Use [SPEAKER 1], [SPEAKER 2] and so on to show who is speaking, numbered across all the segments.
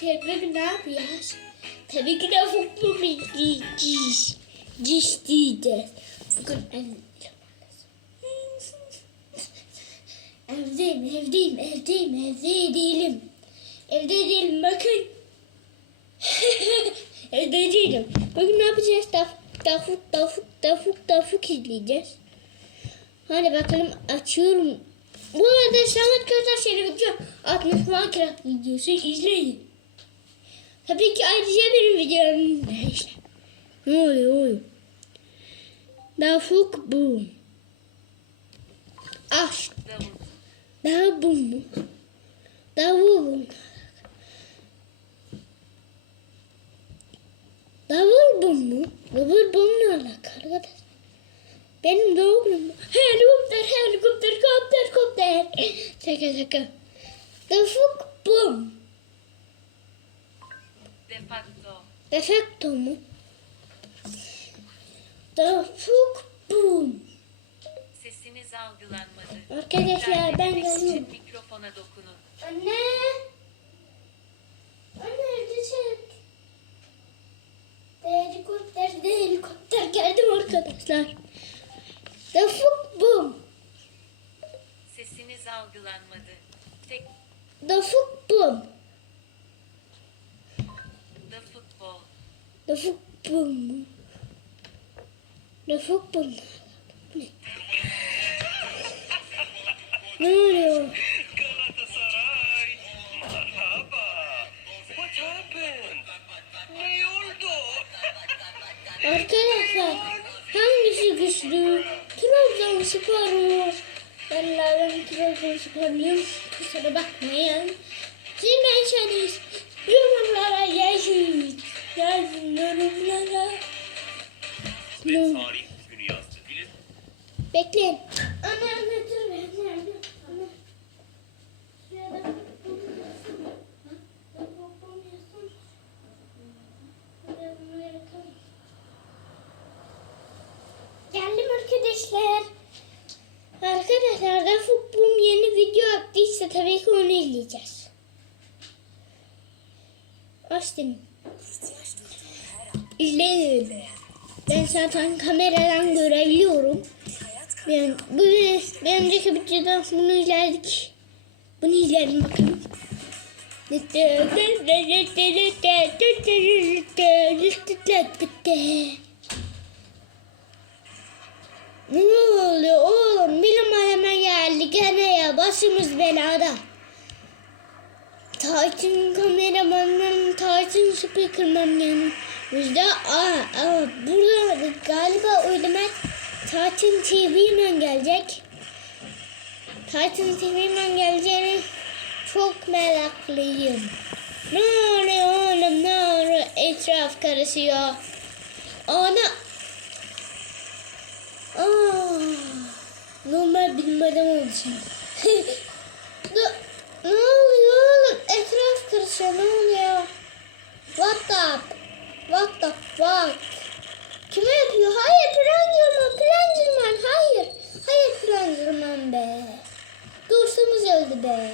[SPEAKER 1] Şebnem ne yapacağız? Tabii ki de futbol izleyeceğiz. Ciş diyeceğiz. Bugün en... Evdeyim, evdeyim, evdeyim, evde değilim. Evde değilim, bakın. evde değilim. Bugün ne yapacağız? Tafuk, tafuk, tafuk, tafuk, tafuk izleyeceğiz. Hadi bakalım açıyorum. Bu arada Samet Kırtaşları video 60 Minecraft videosu izleyin. Tabii ki ayrıca benim videom işte. Ne oluyor oğlum? Tafuk bu. Aşk. Daha bu mu? Davul bu. Davul bu mu? Davul bununla alakalı arkadaş. Benim doğum Helikopter, helikopter, kopter, kopter. Şaka şaka. Tavuk bum. Perfecto. Tafuk boom.
[SPEAKER 2] Sesiniz algılanmadı.
[SPEAKER 1] Arkadaşlar ben geldim.
[SPEAKER 2] Mikrofona dokunun.
[SPEAKER 1] Anne. Anne lütfen. Şey helikopter de helikopter geldim arkadaşlar. The Tafuk boom.
[SPEAKER 2] Sesiniz algılanmadı. Tek... Tafuk boom.
[SPEAKER 1] Lafuk bunlar. Lafuk bunlar. Ne? Ne oluyor? Arkadaşlar hangisi güçlü? Trabzonspor mu? Ben lazım Trabzonsporluyum. Kusura bakmayın. Siz ne yaşadınız? Yorumlara yazın. Yazın yorumlara.
[SPEAKER 3] Ve tarih günü yazdı. Bilin.
[SPEAKER 1] Bekleyin. Anne anne dur. Anne anne. Geldim arkadaşlar. Arkadaşlar da futbolum yeni video attıysa tabii ki onu izleyeceğiz. Austin. İzleyin. Ben zaten kameradan görebiliyorum. Ben, bu bir önceki videoda bunu izledik. Bunu izleyelim bakalım. Ne oluyor oğlum? Bilim aleme geldi gene ya. Başımız belada. Taytun kameramanım, Taytun spikermanım. Yüzde a, a, burada galiba ödemek Taytun TV ile gelecek. Taytun TV geleceğini çok meraklıyım. Ne oluyor oğlum ne oluyor etraf karışıyor. Ana. Aa, normal bilmeden oldu şimdi. Öldü be.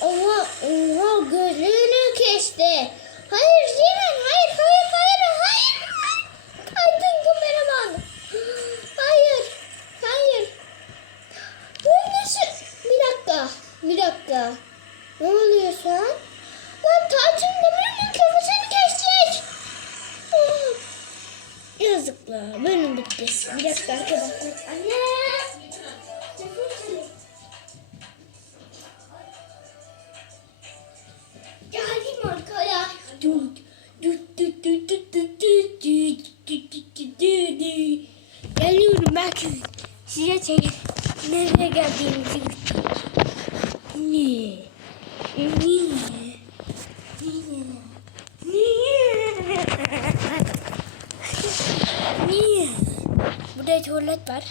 [SPEAKER 1] Oha, oha gözünü kesti. Hayır Zeynep, hayır, hayır, hayır, hayır. Aydın kameraman. Hayır, hayır. Bu nasıl? Bir dakika, bir dakika. Ne oluyor an? Lan Tacım kameraman kafasını kesecek. Yazıklar, benim bitti. Bir dakika arkadaşlar. Anne. Geliyorum bakın. Size çekin. Nereye geldiğimizi. Niye? Niye? Niye? Niye? Niye? Burada tuvalet var.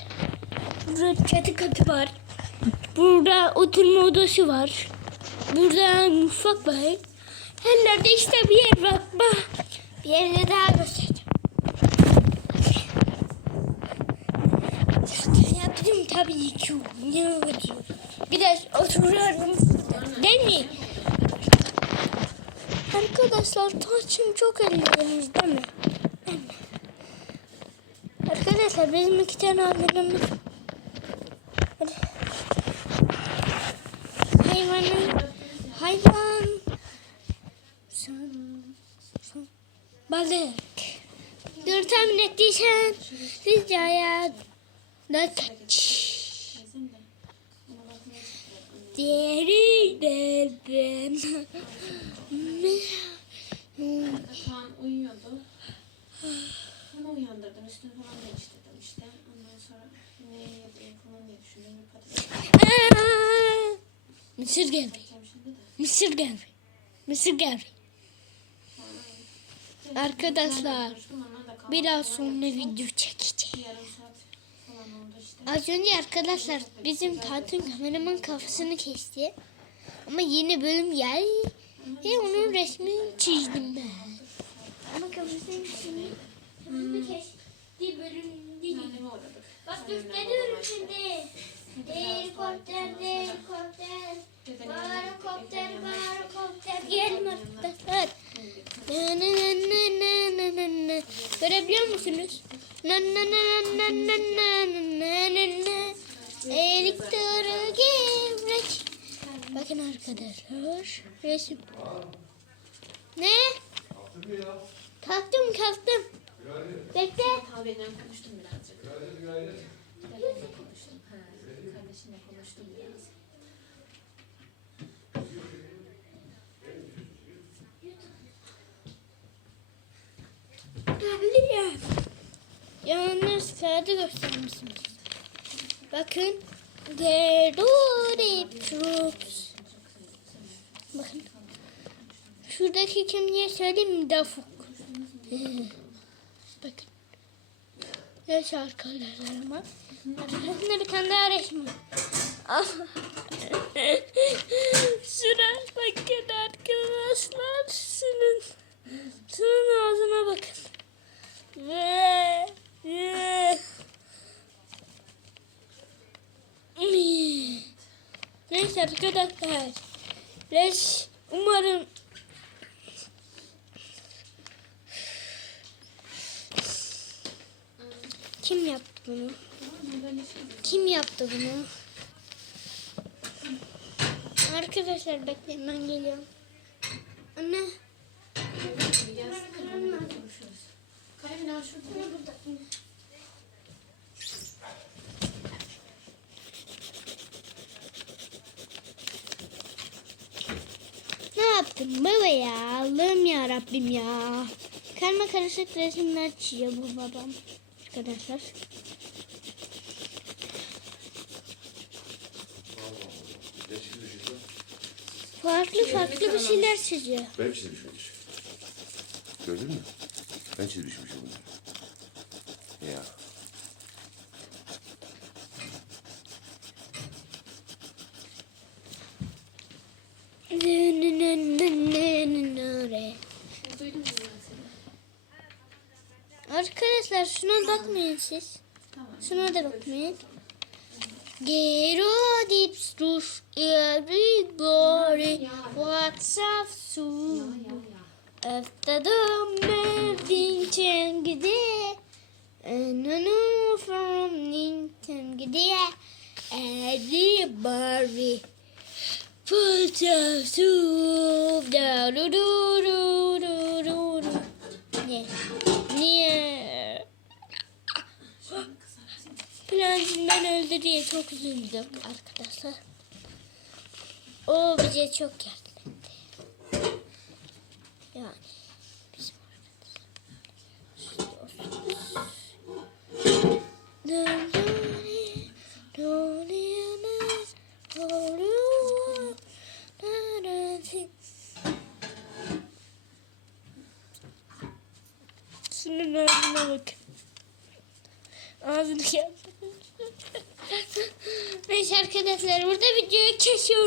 [SPEAKER 1] Burada çatı katı var. Burada oturma odası var. Burada mutfak var. Her nerede işte bir yer var. Bak. Bir yerde daha göstereceğim. Yaptım tabii ki. Ne oluyor? Bir de oturuyorum. Değil mi? Arkadaşlar taçım çok ellerimiz değil mi? Evet. Arkadaşlar bizim iki tane ablamız. Sizce hayatda kaç? Diğeri de ben.
[SPEAKER 4] Kaan uyuyordu. Onu uyandırdım. Üstünü falan değiştirdim işte. Ondan sonra ne yapayım falan diye düşündüm. Bir patates
[SPEAKER 1] Mısır gevreği. Mısır gevreği. Mısır gevreği. Arkadaşlar biraz sonra video çekeceğim. Az önce arkadaşlar bizim Tatun kameraman kafasını kesti. Ama yeni bölüm geldi. Ve onun resmini çizdim ben. Ama kafasını çizdim. Kafasını kesti bölüm değil.
[SPEAKER 4] Anneme uğradık.
[SPEAKER 1] Bak gösteriyorum şimdi. Helikopter, helikopter. Barokopter, barokopter. Gelin arkadaşlar. Görebiliyor musunuz? Na na na na na na na na na. Elektronik gevrek. Bakın arkadaşlar. Resim. Ne? Kalktım kalktım. Bekle.
[SPEAKER 4] Kahveyle konuştum birazcık. Konuştum. Biraz.
[SPEAKER 1] Tabii Yalnız kağıdı göstermişsiniz. Bakın. Geruri Troops. Bakın. Şuradaki kim diye söyleyeyim mi? Dafuk. Bakın. Evet arkadaşlarıma. Arkasında bir tane daha resim. Şuna bakın arkadaşlar. Şunun, şunun ağzına bakın. Ve ve Neyse arkadaşlar. Leş umarım Kim yaptı bunu? Kim yaptı bunu? Arkadaşlar bekleyin ben geliyorum. Anne. Ne yaptın baba ya? Allah'ım ya Rabbim ya. Karma karışık resimler çiziyor bu babam. Arkadaşlar. Farklı farklı bir şeyler çiziyor.
[SPEAKER 5] Ben çizmişim hiç. Gördün mü? Ben çizmişim bunları. Ya.
[SPEAKER 4] Duydum ben seni.
[SPEAKER 1] Arkadaşlar şuna bakmayın siz. Şuna da bakmayın. Gero dips roof everybody what's up soon Eftadım mevdin çengide. Enunu from ninten gide Everybody Put your soup down do do do do do Niye? Niye? Plancından öldü diye çok üzüldüm arkadaşlar. O bize çok yardım etti. Yani bizim Şunun ağzına bakın. Ağzını geldi. Arkadaşlar burada videoyu kesiyoruz.